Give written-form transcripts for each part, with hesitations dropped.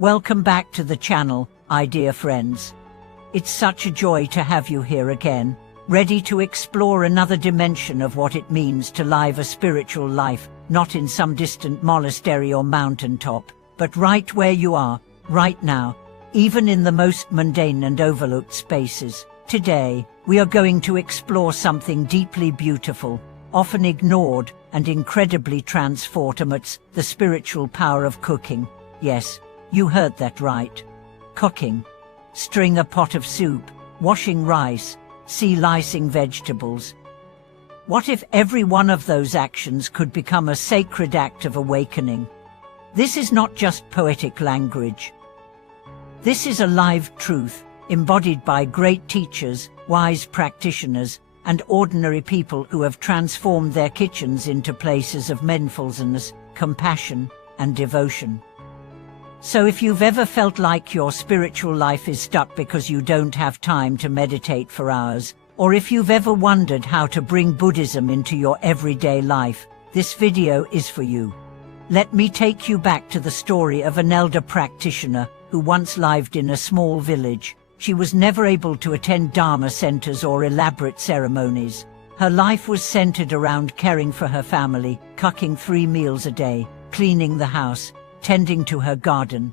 Welcome back to the channel, my dear friends. It's such a joy to have you here again, ready to explore another dimension of what it means to live a spiritual life, not in some distant monastery or mountaintop, but right where you are, right now, even in the most mundane and overlooked spaces. Today, we are going to explore something deeply beautiful, often ignored and incredibly transformative, the spiritual power of cooking. Yes, you heard that right. Cooking. Stirring a pot of soup, washing rice, slicing vegetables. What if every one of those actions could become a sacred act of awakening? This is not just poetic language. This is a live truth, embodied by great teachers, wise practitioners, and ordinary people who have transformed their kitchens into places of mindfulness, compassion, and devotion. So if you've ever felt like your spiritual life is stuck because you don't have time to meditate for hours, or if you've ever wondered how to bring Buddhism into your everyday life, this video is for you. Let me take you back to the story of an elder practitioner who once lived in a small village. She was never able to attend Dharma centers or elaborate ceremonies. Her life was centered around caring for her family, cooking 3 meals a day, cleaning the house, tending to her garden.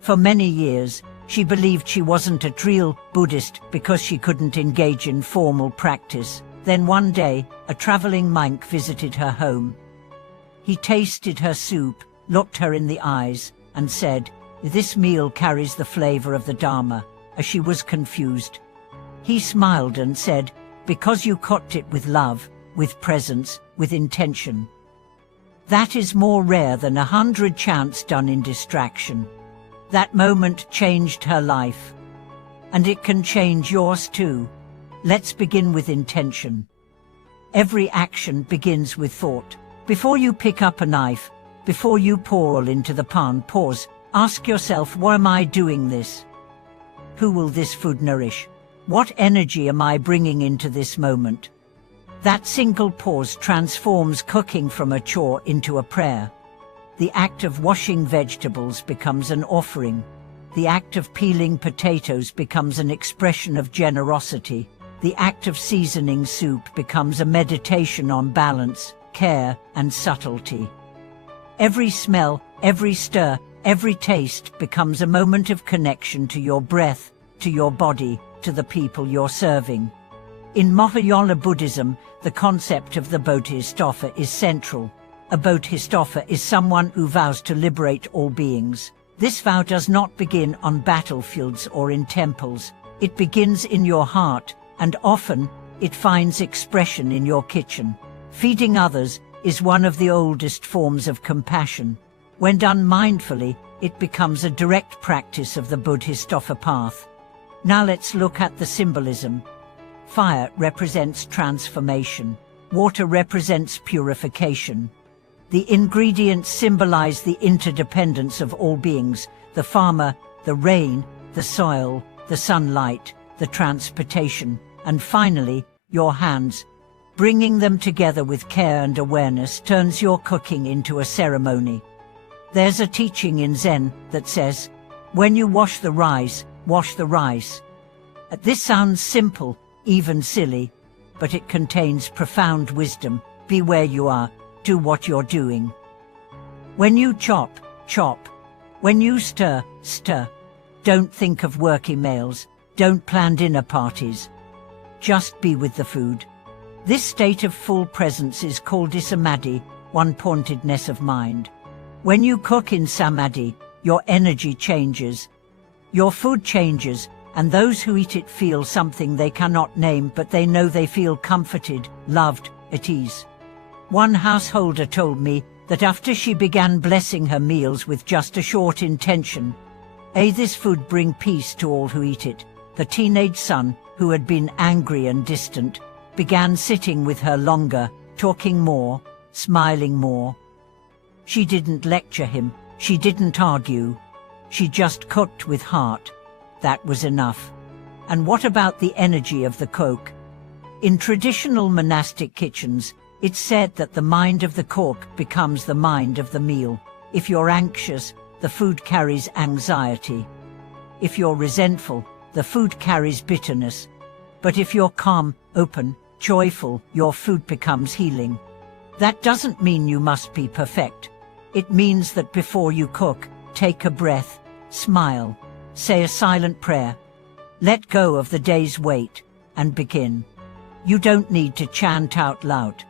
For many years, she believed she wasn't a real Buddhist because she couldn't engage in formal practice. Then one day, a traveling monk visited her home. He tasted her soup, looked her in the eyes, and said, "This meal carries the flavor of the Dharma," as she was confused. He smiled and said, "Because you cooked it with love, with presence, with intention. That is more rare than 100 chants done in distraction." That moment changed her life. And it can change yours too. Let's begin with intention. Every action begins with thought. Before you pick up a knife, before you pour oil into the pan, pause. Ask yourself, why am I doing this? Who will this food nourish? What energy am I bringing into this moment? That single pause transforms cooking from a chore into a prayer. The act of washing vegetables becomes an offering. The act of peeling potatoes becomes an expression of generosity. The act of seasoning soup becomes a meditation on balance, care, and subtlety. Every smell, every stir, every taste becomes a moment of connection to your breath, to your body, to the people you're serving. In Mahayana Buddhism, the concept of the Bodhisattva is central. A Bodhisattva is someone who vows to liberate all beings. This vow does not begin on battlefields or in temples. It begins in your heart, and often, it finds expression in your kitchen. Feeding others is one of the oldest forms of compassion. When done mindfully, it becomes a direct practice of the Bodhisattva path. Now let's look at the symbolism. Fire represents transformation. Water represents purification. The ingredients symbolize the interdependence of all beings: the farmer, the rain, the soil, the sunlight, the transportation, and finally, your hands. Bringing them together with care and awareness turns your cooking into a ceremony. There's a teaching in Zen that says, "When you wash the rice, wash the rice." This sounds simple, even silly, but it contains profound wisdom. Be where you are, do what you're doing. When you chop, chop. When you stir, stir. Don't think of work emails, don't plan dinner parties. Just be with the food. This state of full presence is called samadhi, one-pointedness of mind. When you cook in samadhi, your energy changes. Your food changes, and those who eat it feel something they cannot name, but they know they feel comforted, loved, at ease. One householder told me that after she began blessing her meals with just a short intention, this food bring peace to all who eat it. The teenage son, who had been angry and distant, began sitting with her longer, talking more, smiling more. She didn't lecture him, she didn't argue. She just cooked with heart. That was enough. And what about the energy of the cook? In traditional monastic kitchens, it's said that the mind of the cook becomes the mind of the meal. If you're anxious, the food carries anxiety. If you're resentful, the food carries bitterness. But if you're calm, open, joyful, your food becomes healing. That doesn't mean you must be perfect. It means that before you cook, take a breath, smile, say a silent prayer, let go of the day's weight, and begin. You don't need to chant out loud,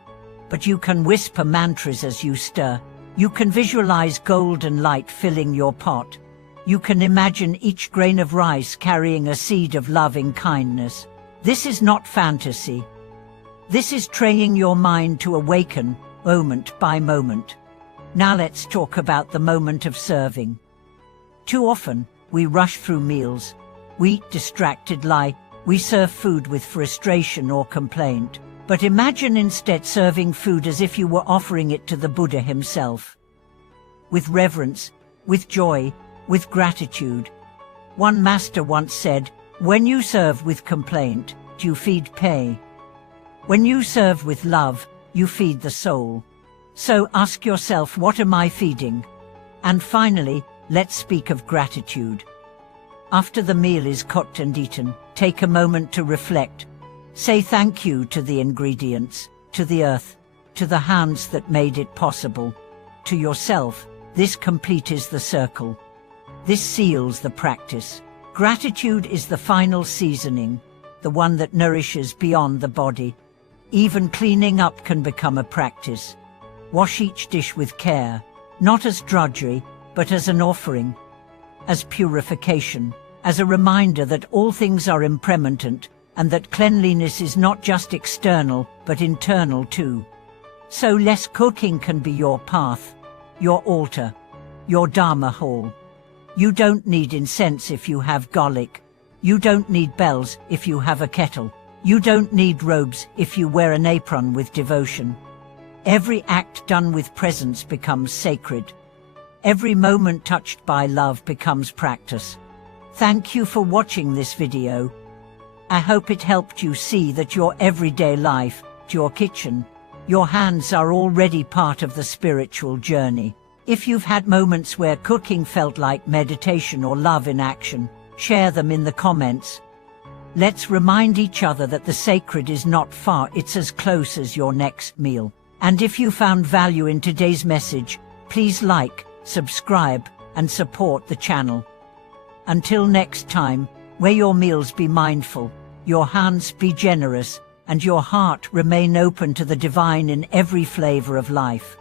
but you can whisper mantras as you stir. You can visualize golden light filling your pot. You can imagine each grain of rice carrying a seed of loving kindness. This is not fantasy. This is training your mind to awaken, moment by moment. Now let's talk about the moment of serving. Too often, we rush through meals. We, distracted, lie. We serve food with frustration or complaint. But imagine instead serving food as if you were offering it to the Buddha himself. With reverence, with joy, with gratitude. One master once said, "When you serve with complaint, you feed pay. When you serve with love, you feed the soul." So ask yourself, what am I feeding? And finally, let's speak of gratitude. After the meal is cooked and eaten, take a moment to reflect. Say thank you to the ingredients, to the earth, to the hands that made it possible, to yourself. This completes the circle. This seals the practice. Gratitude is the final seasoning, the one that nourishes beyond the body. Even cleaning up can become a practice. Wash each dish with care, not as drudgery, but as an offering, as purification, as a reminder that all things are impermanent, and that cleanliness is not just external, but internal too. So less cooking can be your path, your altar, your Dharma hall. You don't need incense if you have garlic. You don't need bells if you have a kettle. You don't need robes if you wear an apron with devotion. Every act done with presence becomes sacred. Every moment touched by love becomes practice. Thank you for watching this video. I hope it helped you see that your everyday life, your kitchen, your hands are already part of the spiritual journey. If you've had moments where cooking felt like meditation or love in action, share them in the comments. Let's remind each other that the sacred is not far, it's as close as your next meal. And if you found value in today's message, please like, subscribe, and support the channel. Until next time, may your meals be mindful, your hands be generous, and your heart remain open to the divine in every flavor of life.